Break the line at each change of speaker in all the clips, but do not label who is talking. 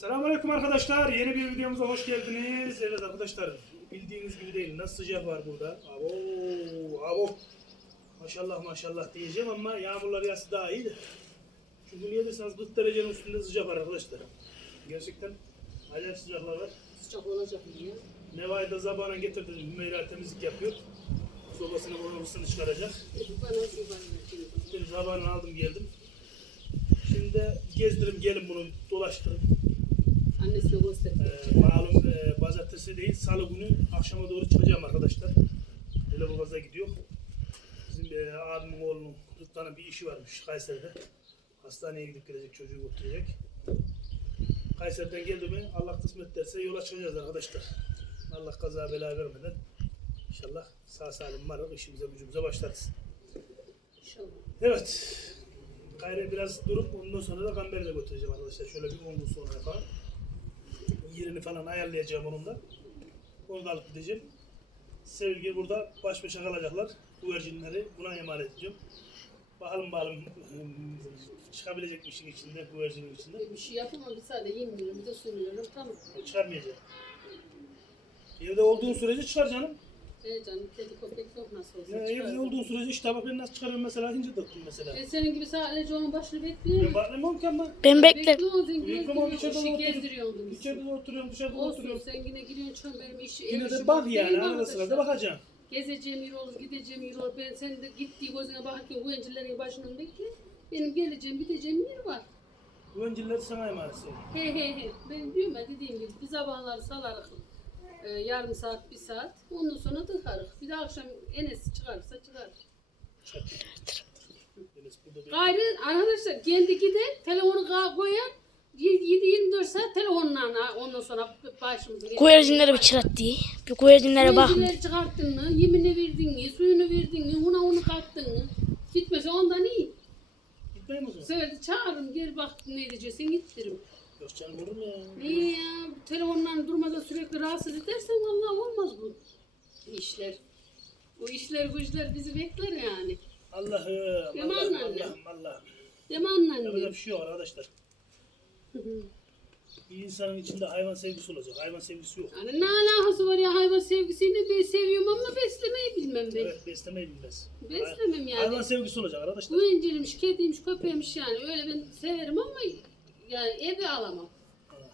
Selamünaleyküm arkadaşlar. Yeni bir videomuza hoş geldiniz. Evet arkadaşlar bildiğiniz gibi değil. Nasıl sıcak var burada. Abo, abo. Maşallah maşallah diyeceğim ama yağmurlar yağsı daha iyi de. Çünkü niye derseniz 40 derecenin üstünde sıcak var arkadaşlar. Gerçekten acayip sıcaklar var.
Sıcak olacak diye.
Neva'yı da zabana getirdi. Hümeyra temizlik yapıyor. Sobasını bonusunu çıkaracak.
Var.
Ben zabanı aldım geldim. Şimdi gezdirim gelin bunu dolaştırın.
Annesine gösterdi.
Ee, malum e, pazartesi değil, salı günü akşama doğru çıkacağım arkadaşlar. Öyle babaza gidiyor. Bizim e, abimin oğlunun Rıdvan'ın bir işi varmış Kayseri'de. Hastaneye gidip gelecek, çocuğu götürecek. Kayseri'den geldi mi Allah kısmet derse yola çıkacağız arkadaşlar. Allah kaza bela vermeden inşallah sağ salim varır işimize gücümüze başlarız.
İnşallah.
Evet. Gayrı biraz durup ondan sonra da Gamber'i de götüreceğim arkadaşlar. Şöyle bir 10 gün sonra falan. Yerini falan ayarlayacağım onun da. Onu da alıp gideceğim. Sevgi burada baş başa kalacaklar. Güvercinleri buna emanet edeceğim. Bakalım bakalım ım, çıkabilecek mi işin içinde, güvercinin içinde.
Bir şey yapamam. Bir sadece yemiyorum. Bir de sürüyorum. Tamam.
Çıkarmayacağım. Evde olduğun sürece çıkar canım.
Evet canım. Kedi köpek yok nasıl olsa.
Ya,
çıkar.
evde olduğun sürece işte bak ben nasıl çıkarıyorum mesela hince döktüm mesela.
Ben senin gibi sadece onun başını
Ben
bekliyorum.
bakmıyorum ki ama
Ben beklerim.
Bekliyorsun.
Beklemem,
Gezdiriyorsun.
içeride
işi
oturup-
gezdiriyorsun.
içeride de oturuyorum dışarıda da
Olsun
oturuyorum.
sen yine giriyorsun çıkıyorsun benim işi.
Yine de bak yani arada sırada
arkadaşlar?
bakacaksın.
Gezeceğim yer olur, gideceğim yer olur. Ben sen de gittiği gözüne bakarken bu encilerin başından bekle. Benim geleceğim, gideceğim yer var.
Güvenciler sana emanet senin.
He he he. Ben diyorum ya dediğim gibi bir sabahları salarız. Ee, yarım saat, bir saat. Ondan sonra tıkarız. Bir de akşam Enes çıkarsa çıkar. Gayrı arkadaşlar kendi gider, telefonu ka- koyar. 7-24 saat telefonla ondan sonra başımızı
Güvercinlere bir çırat diye. Bir güvercinlere bakın.
Güvercinleri çıkarttın mı, yemini verdin mi, suyunu verdin mi, ona onu kattın mı? Gitmese ondan iyi.
Gitmeyeyim o
Bu
zaman.
sefer de çağırırım, gel bak ne diyeceksin gittirim.
Yok canım olur mu ya?
Niye ya? Telefonla durmadan sürekli rahatsız edersen vallahi olmaz bu işler. Bu işler bu işler bizi bekler yani.
Allah'ım,
Yaman
Allah'ım,
anne.
Allah'ım, Allah'ım.
Değil mi
Yapacak
anneannem?
bir şey yok arkadaşlar. Bir insanın içinde hayvan sevgisi olacak. Hayvan sevgisi yok.
Yani ne alakası var ya hayvan sevgisiyle ben seviyorum ama beslemeyi bilmem ben.
Evet beslemeyi bilmez.
Beslemem yani.
Hayvan sevgisi olacak arkadaşlar.
Bu incirmiş, kediymiş, köpeğmiş yani. Öyle ben severim ama yani eve alamam.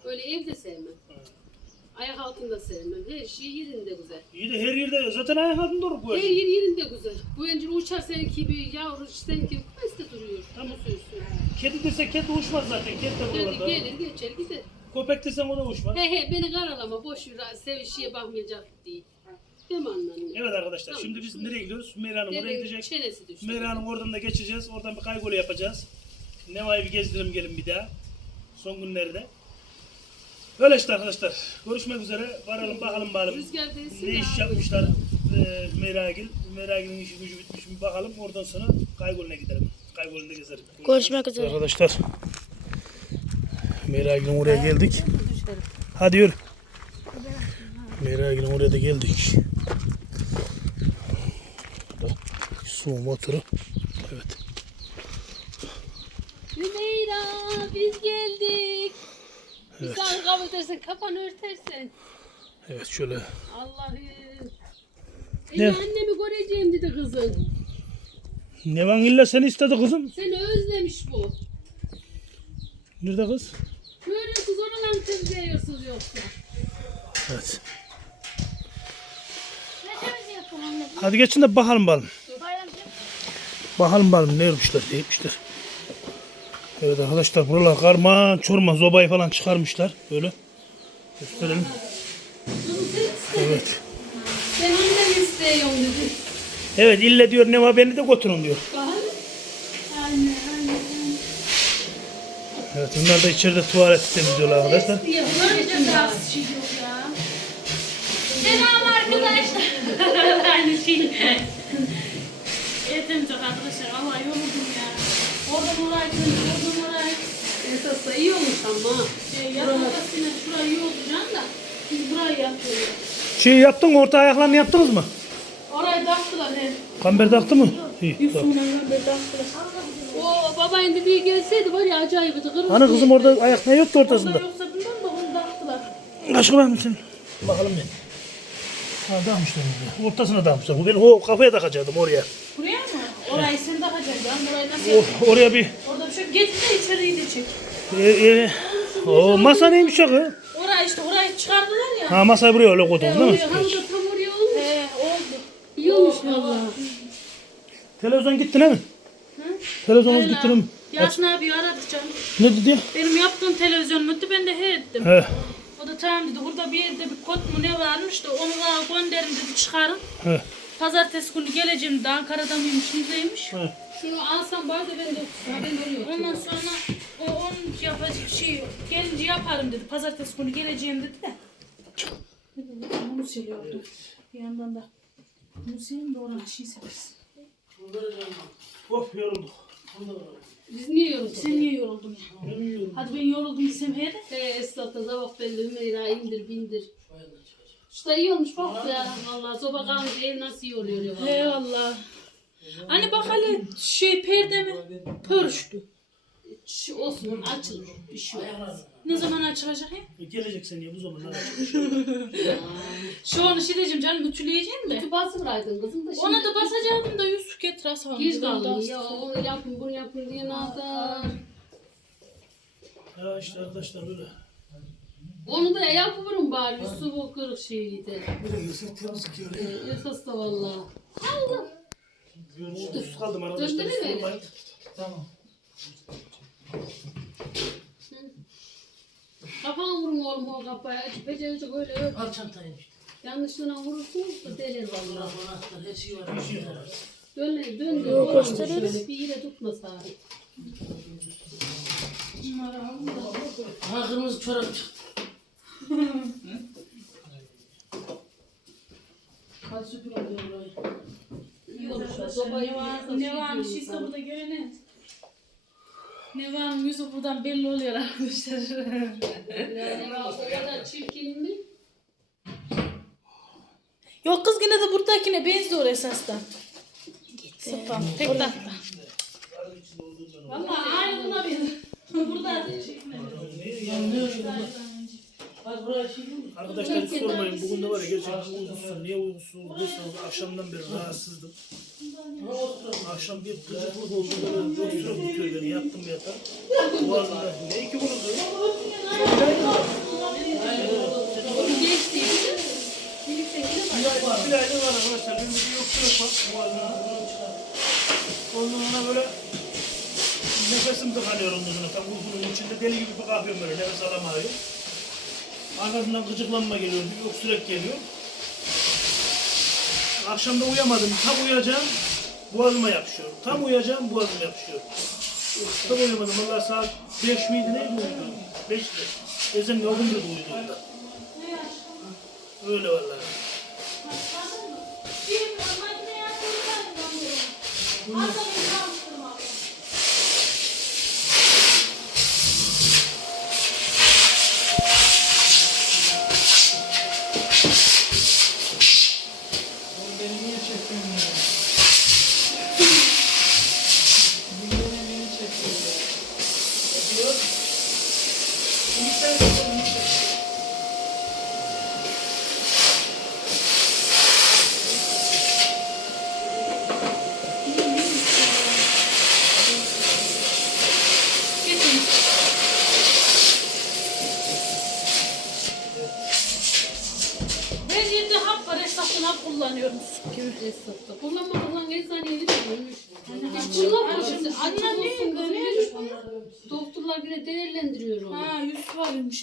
Öyle evde sevmem. Ayak altında sevmem. Her şey yerinde güzel.
İyi de her yerde zaten ayak altında olur bu
Her yer yerinde güzel. Bu incir uçar seninki bir yavru seninki kümeste duruyor.
Tamam.
Üstüne?
Kedi dese kedi uçmaz zaten. Kedi de
Gelir,
buralarda.
gelir geçer gider.
Köpek desen o da uçmaz.
He he beni karalama boş ver sevişiye bakmayacak değil. Değil mi anneannem?
Evet arkadaşlar
Tamam.
şimdi biz nereye gidiyoruz? Sümeyra Hanım oraya
Dedenin
gidecek.
çenesi düştü.
Sümeyra Hanım oradan da geçeceğiz. Oradan bir kaygolu yapacağız. Neva'yı bir gezdirelim gelin bir daha. Son günlerde. Öyle işte arkadaşlar. Görüşmek üzere. Varalım bakalım bakalım.
Rüzgar değilsin
Ne
ya.
iş yapmışlar e, Hümeyragil. Hümeyragil'in işi gücü bitmiş mi bakalım. Oradan sonra Kaygol'una gidelim. Kaygol'unda gezelim.
Görüşmek üzere.
Arkadaşlar. Hümeyragil'in oraya geldik. Hadi yürü. Hümeyragil'in oraya da geldik. Su motoru.
Hümeyra biz geldik.
Evet.
Misafir kabul edersen kafanı örtersen.
Evet şöyle.
Allah'ım.
Ne?
annemi göreceğim dedi kızın.
Nevan illa seni istedi kızım.
Seni özlemiş bu.
Nerede kız?
Görüyorsunuz oraları temizliyorsunuz yoksa.
Evet. Hadi geçin de bakalım bakalım. Bakalım bakalım ne yapmışlar ne yapmışlar. Evet arkadaşlar buralar karma çorma zobayı falan çıkarmışlar böyle. Gösterelim. Evet.
Ben annemi istiyorum dedi.
Evet ille diyor Neva beni de götürün diyor.
Anne anne.
Evet bunlar da içeride tuvalet temizliyorlar arkadaşlar.
Diye böyle biraz şey yok ya. Selam arkadaşlar. Aynı şey.
Yedim çok arkadaşlar. Vallahi yoruldum ya. Oradan oraya.
Esas da iyi olmuş ama.
Şey, yatakasıyla şurayı yolduracağım da. Biz burayı yapıyoruz.
Şey yaptın orta ayaklarını yaptınız mı?
Orayı taktılar he.
Kamber taktı mı? İyi.
Yusuf'la böyle taktılar.
O babayın dediği gelseydi var ya acayipti. Kırmızı
Hani kızım orada ayak ne yoktu
Orada
ortasında?
yoksa bundan
Kaşık var mı senin? Bakalım ben. Ha dağmışlar buraya. Ortasına dağmışlar. Bu ben o kafaya takacaktım oraya.
Buraya mı? Orayı sen takacaksın. Burayı nasıl?
O, oraya bir
Orada getir de içeriği de çek.
e, e, o masa neymiş o kız?
Orayı işte orayı çıkardılar ya.
Ha masayı buraya öyle koydun değil mi?
Oraya hamza tam oraya olmuş.
He oldu.
İyi olmuş valla.
Televizyon gitti ne mi? Televizyonumuz gitti mi?
Yasin abi aradı canım.
Ne dedi?
Benim yaptığım televizyon muydu ben de he ettim.
He.
O da tamam dedi. Burada bir yerde bir kod mu ne varmış da onu bana gönderin dedi çıkarın.
He.
Pazartesi günü geleceğim de Ankara'da mıymış neredeymiş.
Şunu alsam bari de ben de haberim oluyor.
Ondan sonra o onun yapacak şey gelince yaparım dedi. Pazartesi günü geleceğim dedi de. Bunu siliyordu. Bir yandan da bunu sileyim de ona şey seversin.
Of yorulduk.
Biz niye yorulduk?
Sen niye yoruldun ya?
Ben yoruldum.
Hadi ben yoruldum desem he
esnafta zavak belli Hümeyra indir bindir. İşte iyi olmuş bak ya. Valla soba kalmış ev nasıl yoruyor ya valla.
Eyvallah. Hani bak hele şey perde mi? Pörüştü.
Şu olsun açılır. Bir şey olmaz.
Ne zaman açılacak ya?
E, Gelecek seneye bu zamanlar açılmış.
Şu onu şey diyeceğim canım ütüleyeceğim de.
Kutu bası bıraktın kızım da şimdi.
Ona da basacaktım da Yusuf getir asam.
Giz kaldı ya onu yapın bunu yapın diye ne yapar.
ya işte arkadaşlar böyle.
Onu da yapıvırım bari bir su bu kırık şeyi de.
Temizlik yolu.
Ee, Esas da valla. Allah.
Sus kaldım arkadaşlar.
Döndürü mü?
sormayın. Tamam.
Kafana vurun oğlum o kafaya. Becerecek öyle öyle.
Al çantayı işte.
Yanlışlığına vurursunuz da delir valla.
Anahtar her şey var. Her şey var.
Dön. Yok Şöyle bir yere tutma sahi.
Aha kırmızı çorap çıktı. Hadi süpür alıyor burayı.
İyi olur.
Ne
Sobayı
var, ne varmış
şey
işte burada görene. Ne varmış yüzü buradan belli oluyor arkadaşlar.
Ne var o kadar çirkin mi?
Yok kız yine de buradakine benziyor esasdan. Sıfam, tek tatlı. Valla aynı buna benziyor. Burada
Hadi buraya mi?
Arkadaşlar hiç sormayın. Bugün de var ya gerçekten uykusuz. Niye uykusuz olduysanız akşamdan beri rahatsızdım. Akşam bir gıcıklık oldu. Böyle öksürük tutuyor beni. Yattım yatağa. Boğazımda. Ne iki vuruldu? Bir ayda var arkadaşlar. Benim bir öksürük var. Boğazımda. Ondan sonra böyle nefesim tıkanıyor ondan sonra. Tam uykunun içinde deli gibi kalkıyorum böyle. Nefes alamıyorum. Arkasından gıcıklanma geliyor. Bir öksürek geliyor. Akşam da uyuyamadım. Tam uyuyacağım. Boğazıma yapışıyor. Tam uyuyacağım boğazıma yapışıyor. Tam uyuyamadım. Valla saat 5 miydi neydi uyudum? 5'ti. Ezan ne oldu dedi uyuduğumda. Öyle vallahi.
Her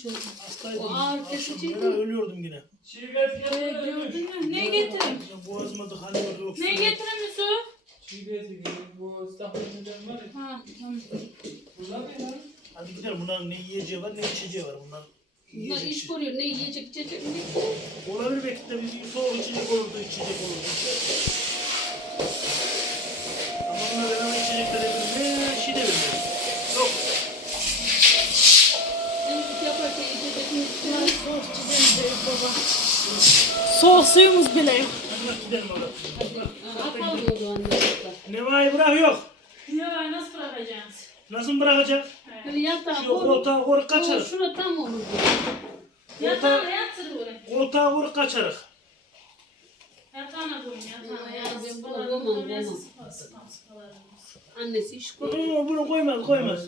Dedi.
Hastaydım.
O ağır
Akşam
kesiciydi.
ben ölüyordum yine.
Ee, gördün mü? Ne getireyim?
Boğazıma tıkanıyordu.
Ne
öksürük.
getireyim Yusuf?
Bu İstanbul'dan var ya.
Ha tamam.
Bunlar ne ya?
Hadi gidelim. Bunların ne yiyeceği var ne içeceği var. Bunlar
Bunlar iş koruyor. Ne yiyecek içecek mi?
Olabilir belki de bir soğuk içecek olurdu, içecek olurdu. Ama bunlar ben ama içecekleri bilmiyorum. Ne şey de bilmiyorum. Yok.
En yaparsa yiyecek mi?
Soğuk suyumuz bile yok.
Atalım o zaman. ne
Ne var bırak yok.
Ne var nasıl bırakacağız?
Nasıl bırakacak?
Böyle yatağa
Şu
koy.
koltuğa koy
Kaçar.
kaçar.
Şura tam olur.
Yatağına yatır oraya.
Koltuğa vurup kaçarık.
Yatağına koyun yatağına.
Ya,
Ya,
ben koymam.
sıfa- sıfa- sıfalar.
Annesi iş koyuyor.
Bunu, bunu koymaz koymaz.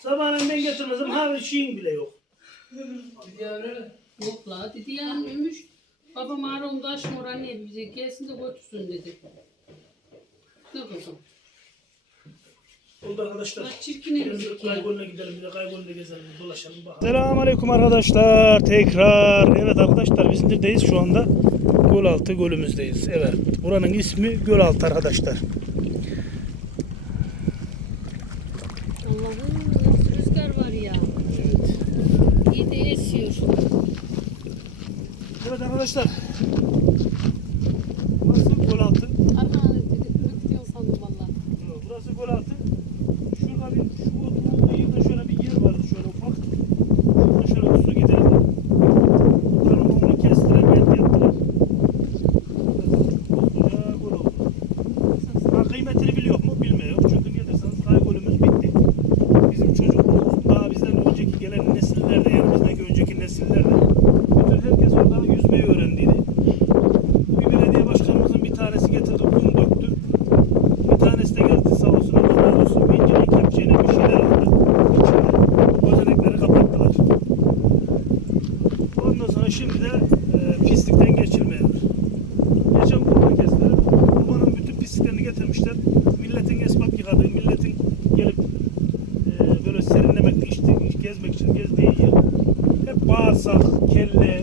Sabahın ben getirmezim ha şeyin bile yok.
Bir diğer öyle.
Yok la dedi yani ölmüş. Babam ağrım taş mı anne bize gelsin de götürsün dedi. Ne kızım?
Oldu arkadaşlar.
Bak çirkin
gidelim, bir de kayboluna gezelim, dolaşalım bakalım. Selamünaleyküm arkadaşlar. Tekrar. Evet arkadaşlar biz neredeyiz şu anda? Gölaltı gölümüzdeyiz. Evet. Buranın ismi Gölaltı arkadaşlar.
Allah'ım nasıl rüzgar var ya.
Evet.
İyi de esiyor.
Evet arkadaşlar. Burası Gölaltı.
Arkana dedi, gidiyor sandım valla.
Burası Gölaltı. Şurada bir şu olduğu yerde şöyle bir yer vardı şöyle ufak. Şuradan şöyle bir su giderdi. Buranın onu kestiler, bent yaptılar. Koskoca göl oldu. Ha, kıymetini biliyor mu? Bilmiyor. Çünkü ne derseniz kaygolümüz bitti. Bizim çocukluğumuz daha bizden önceki gelen nesiller de yani bizdeki önceki nesiller de bütün herkes orada yüzmeyi öğrendiydi. Bir belediye başkanımızın bir tanesi getirdi kum döktü. Bir tanesi de geldi sağ olsun Allah razı olsun. Minciyle kepçeyle bir şeyler aldı. İçinde. Gözenekleri kapattılar. Ondan sonra şimdi de e, pislikten geçilmiyor. Geçen kurban kestiler. Kurbanın bütün pisliklerini getirmişler. Milletin esbab yıkadığı, milletin gelip e, böyle serinlemek, içtiği, gezmek için gezdiği yer. Hep bağırsak, kelle,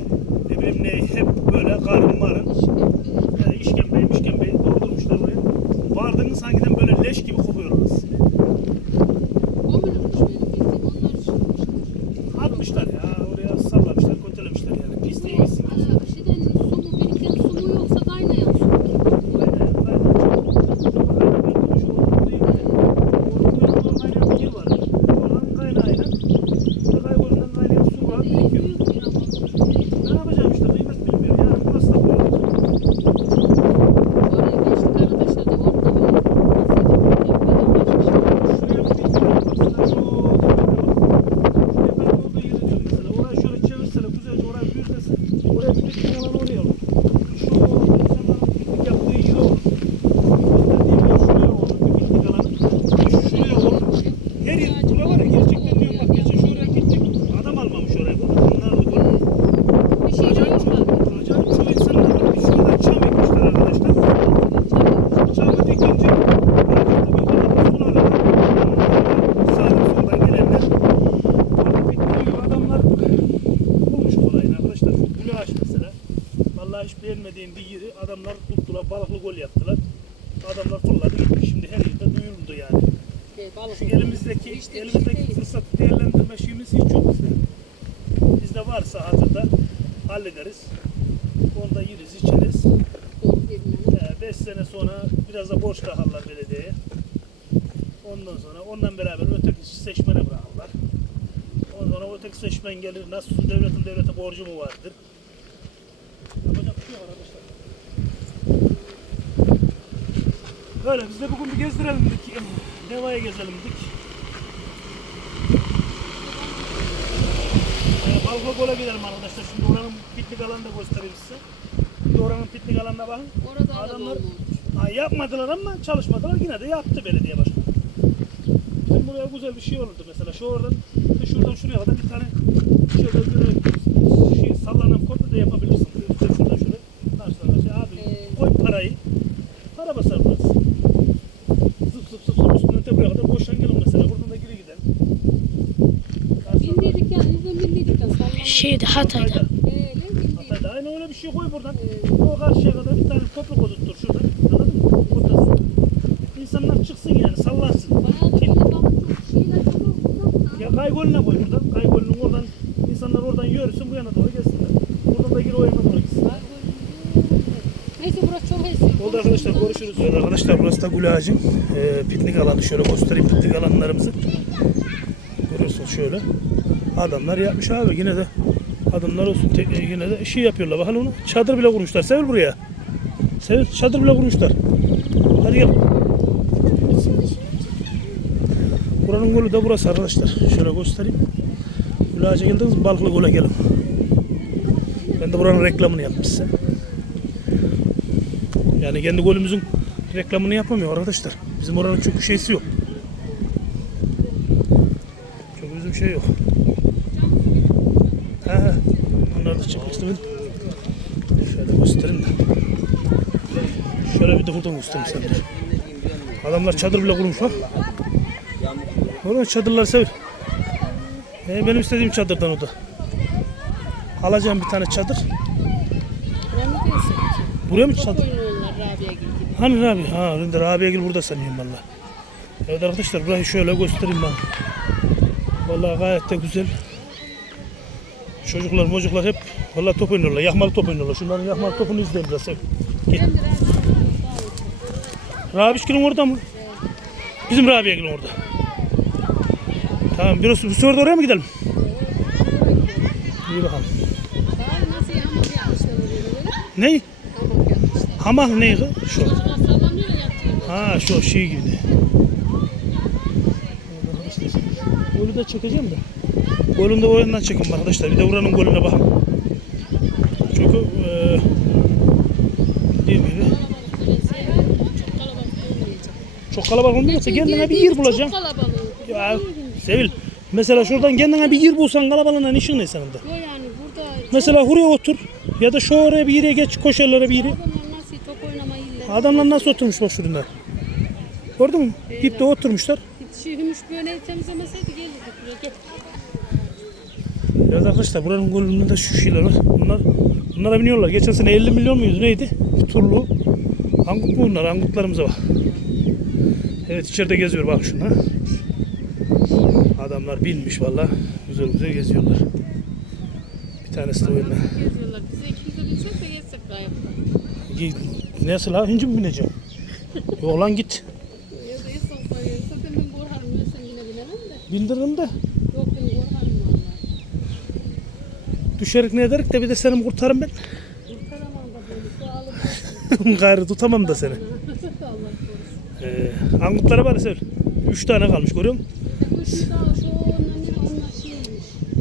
ne bileyim ne, hep böyle karın marın. E, işkembeyi, işkembeyi doldurmuşlar oraya. Vardığınız hangiden böyle leş gibi kokuyor orası.
O mu ölmüş benim bildiğim onlar çıkmışlar.
Atmışlar ya, oraya sallamışlar, kötülemişler yani. Pis değil gitsin.
Aa, şeyden su mu biriken su mu yoksa kaynayan su mu?
Ne yapacağım işte kıymet bilmiyor ya. Burası da böyle.
Oraya geçtik arkadaşlar da orada
Şuraya bir dik var. Aslında şu Şuraya ben olduğu yeri diyorum mesela. Orayı şöyle çevirsene, güzelce orayı büyütese. Oraya bir dik alan oraya olur. Şu insanların piknik yaptığı yeri olur. Gösterdiğim yer şuraya olur. Bir piknik alanı. Bir Şuraya olur. Her yer. Bura var ya gerçekten diyorum bak. Geçen şuraya gittik. Adam almamış orayı. Bunlar da böyle.
Bir şey
Acayip
yok
çok,
bak.
acayip çok insanlar var. Bir şurada çam ekmişler arkadaşlar. Çamı dikince hareket bir sular var. Sağdan soldan gelenler orada bekliyor. Adamlar bulmuş olayını arkadaşlar. Gülü aç mesela. Beğenmediğim bir yeri adamlar tuttular. Balıklı gol yaptılar. Adamlar fırladı gitti. Şimdi her yerde duyuldu yani.
Şey, balık.
Şu elimizdeki
İşte
elimizdeki
şey
fırsatı değerlendirme şeyimiz hiç yok bizde. Bizde varsa hazırda hallederiz. Onu da yeriz, içeriz.
Doğru dedin ama.
5 sene sonra biraz da borç takarlar belediyeye. Ondan sonra ondan beraber öteki seçmene bırakırlar. Ondan sonra öteki seçmen gelir. Nasıl devletin devlete borcu mu vardır? Yapacak bir şey yok arkadaşlar. Böyle biz de bugün bir gezdirelim dedik. Deva'ya gezelim dedik. Ee, Balfa Gol'a gidelim arkadaşlar. Şimdi oranın piknik alanını da göstereyim size. Bir oranın piknik alanına bakın.
Orada adam
Adamlar ha, yapmadılar ama çalışmadılar. Yine de yaptı belediye başkanı. Bizim buraya güzel bir şey olurdu mesela. Şu oradan şuradan şuraya kadar bir tane şöyle böyle şey sallanan kodu da yapabilirsin. Buraya. İşte şuradan şuraya. Karşıdan karşıya. Abi
Ee,
koy parayı. Para basar burası. Zıp zıp zıp zıp üstüne de buraya kadar boşan gelin mesela. Buradan da geri gidelim. Karşıdan
Bindiydik yani. Biz de bindiydik
Şeyde Hatay'da.
Hatay'da aynı öyle bir şey koy buradan.
Ee,
O karşıya kadar bir tane köprü koduttur şurada. Anladın mı? Orada. İnsanlar çıksın yani
oldu.
Ya kaygoluna koy buradan. Kaygolunun oradan insanlar oradan yürüsün bu yana doğru gelsinler. Buradan da geri o yana doğru gitsinler.
Neyse burası çok esiyor.
Oldu arkadaşlar görüşürüz. Evet arkadaşlar burası da Gül Ağacı'nın e, piknik alanı. Şöyle göstereyim piknik alanlarımızı. Görüyorsunuz şöyle. Adamlar yapmış abi yine de. Adamlar olsun tek, e, yine de şey yapıyorlar. Bakalım onu. Çadır bile kurmuşlar. Sevil buraya. Sevil çadır bile kurmuşlar. Hadi gel. Buranın golü de burası arkadaşlar. Şöyle göstereyim. Gülağaç'a geldiniz Balıklı Göl'e gelin. Ben de buranın reklamını yaptım size. Yani kendi golümüzün reklamını yapamıyor arkadaşlar. Bizim oranın çünkü şeysi yok. Çok bizim şey yok. He he. Bunlar da çıkmıştı ben. Şöyle göstereyim de. Buradan göstereyim sana. Adamlar çadır bile kurmuş bak. Oğlum çadırlar sever. Ee, benim istediğim çadırdan o da. Alacağım bir tane çadır. Buraya mı çadır? Hani Rabi? Ha ben de Rabi'ye gel burada sanıyorum valla. Evet arkadaşlar burayı şöyle göstereyim ben. Valla gayet de güzel. Çocuklar mocuklar hep valla top oynuyorlar. Yakmalı top oynuyorlar. Şunların yakmalı topunu izleyin biraz. Gel.
De
Rabişkin'in orada mı? Bizim Rabi'ye orada. Tamam biraz bir sonra da oraya mı gidelim? İyi bakalım. Ne? Hamak ne? Şu. Ha şu şey gibi. Golü de çekeceğim de. Golünü de oyundan çekin arkadaşlar. Bir de buranın golüne bakın. Çünkü eee dediğim gibi
Çok kalabalık
kalabalık olmayacaksa kendine bir yer bulacaksın.
Çok kalabalık.
Ya Sevil. Mesela şuradan kendine bir yer bulsan kalabalığından işin ne senin de?
Yo yani burada
Mesela buraya otur ya da şu oraya bir yere geç koşarlara bir yere.
adamlar nasıl top oynama illeri.
Adamlar nasıl oturmuş bak şurada. Gördün mü? Gip de oturmuşlar.
Hümüş böyle temizlemeseydi gelirdik buraya. Gel.
Evet arkadaşlar buranın golünde de şu şeyler var. Bunlar bunlara biniyorlar. Geçen sene 50 milyon muydu neydi? Turlu. Angut mu bunlar? Angutlarımıza bak. Evet içeride geziyor bak şuna. Adamlar binmiş valla. Güzel güzel geziyorlar. Bir tanesi de öyle.
Geziyorlar. Bize ikimiz de bilsek de gezsek gayet.
Nasıl ha? Hinci mi bineceğim? Yok lan git. Bindiririm de.
Yok ben korkarım.
Düşerik ne ederik de bir de seni kurtarım ben.
Kurtaramam da böyle.
Gayrı tutamam da seni. Ee, angutlara bak Sev. Üç tane kalmış görüyor musun?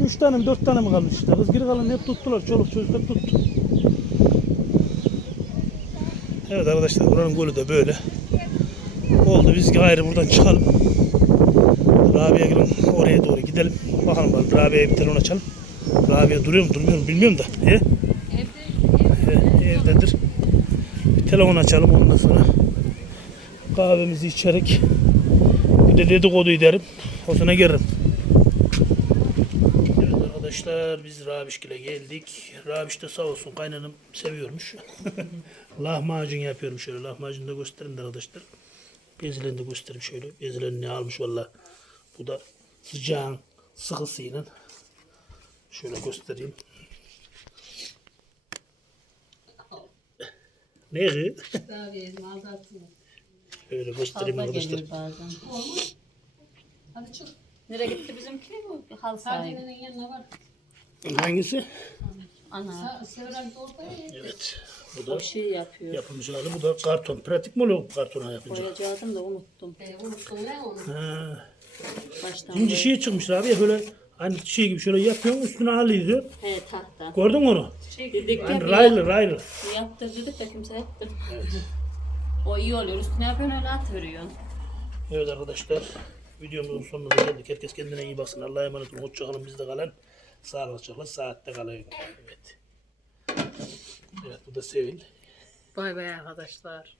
Üç tane mi dört tane mi kalmış işte. Kız geri kalan hep tuttular. Çoluk çocuk hep tuttu. Evet arkadaşlar buranın golü de böyle. Oldu biz gayrı buradan çıkalım. Rabia girin oraya doğru gidelim. Bakalım bakalım Rabia'ya bir telefon açalım. Rabia duruyor mu durmuyor mu bilmiyorum da. He?
Evde
He, evdedir. Bir telefon açalım ondan sonra. Kahvemizi içerek. Bir de dedikodu derim. O sonra gelirim. Evet arkadaşlar biz Rabişgil'e geldik. Rabiş de sağ olsun kaynanım seviyormuş. lahmacun yapıyorum şöyle. Lahmacun da gösterin de arkadaşlar. Bezilerini de göstereyim şöyle. Bezilerini ne almış valla. Bu da sıcağın sıkısıyla. Şöyle göstereyim. Ne? ki?
daha bir
Şöyle göstereyim arkadaşlar.
bazen.
Hadi çık.
Nereye gitti bizimki? Bu Hal sahibi.
Yanına var.
Hangisi?
Ana.
Sa- orada ya.
Evet. Bu
O
da
şey yapıyor.
yapılmış hali. Bu da karton. Pratik mi oluyor bu kartona yapınca?
Koyacaktım da unuttum.
E, unuttun ne onu?
Ha.
Baştan.
Şimdi şey çıkmış abi ya böyle hani şey gibi şöyle yapıyorsun üstüne hallediyor.
He tahta.
Gördün mü onu?
Dedik
Hani
de
raylı raylı.
yaptır dedik de kimse yaptı. O iyi oluyor. Üstüne yapıyorsun öyle atıveriyorsun.
Evet arkadaşlar. Videomuzun sonuna geldik. Herkes kendine iyi baksın. Allah'a emanet olun. Hoşça kalın. Bizde kalan. Sağlıcakla saatte kalın. Evet. Evet bu da Sevil.
Bay bay arkadaşlar.